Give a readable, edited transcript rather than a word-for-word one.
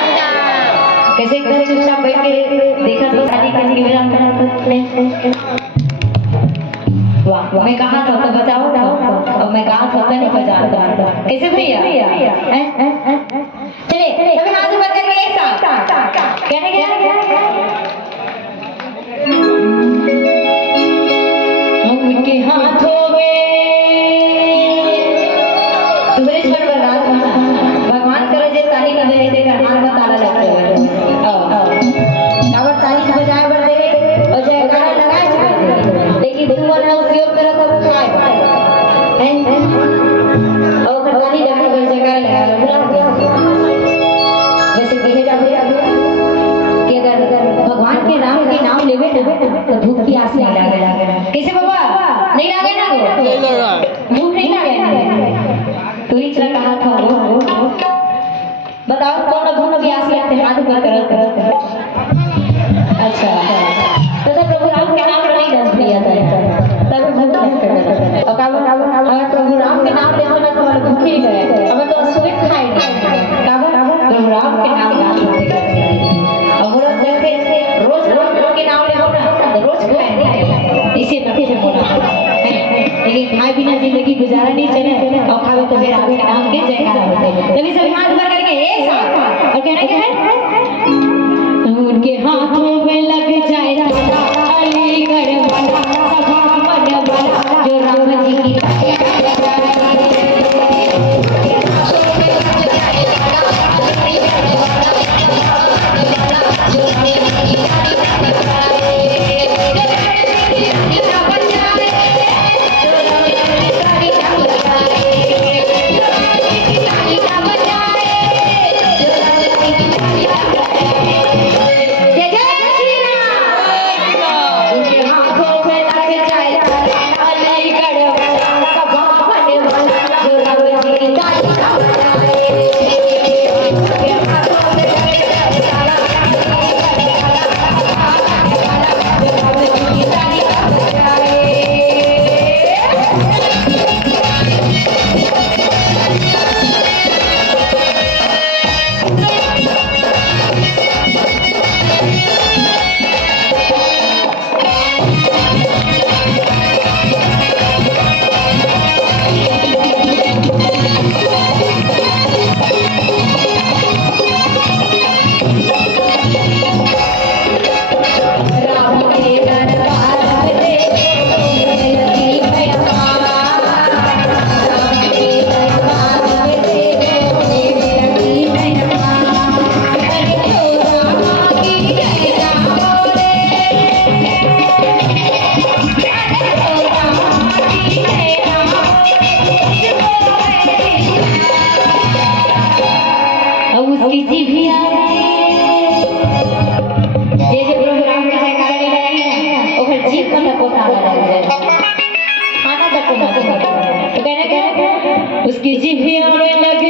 कैसे एकदम चुपचाप बैठ के देखा तो शादी करने के वाह मैं कहा था तो बताओ अब मैं कहा था नहीं बजा कैसे भैया चले सभी हाथ ऊपर करके एक साथ कहने उनके हाथों में तुम्हारे छोड़ पर रात भगवान करो जे ताली का बजे देखकर हार में ताला लगते हुए काबर ताली से बजाए बढ़ते और जयकारा लगाए बढ़ते लेकिन तुम वाला उपयोग करो तो काय हैं और ताली लगा कर जयकारा लगा बुला वैसे कहे जाते कि अगर भगवान के नाम लेवे ना तो भूख की आस नहीं लगे कैसे बाबा नहीं लगे ना नहीं लगा भूख नहीं लगे तू ही चला कहा था वो बताओ कौन भूख की आस लगते हाथ ऊपर कर अच्छा तो प्रभु राम के नाम पर नहीं दस दिया था तब भूख और अगर प्रभु राम के नाम लेते ना तो हमारे भूख ही गए अब तो सुबह खाएंगे प्रभु राम के नाम और रोज राम के नाम ले ना रोज खाएंगे इसे नफे से बोला लेकिन खाए बिना जिंदगी गुजारा नहीं चले और खावे तो फिर आपके नाम के जयकारा होते तभी सभी हाथ ऊपर करके एक साथ और कहना क्या है उनके हाथों में लग जाए अलीगढ़ वाला सभा मन वाला जो राम जी की उसकी जिभिया में लगे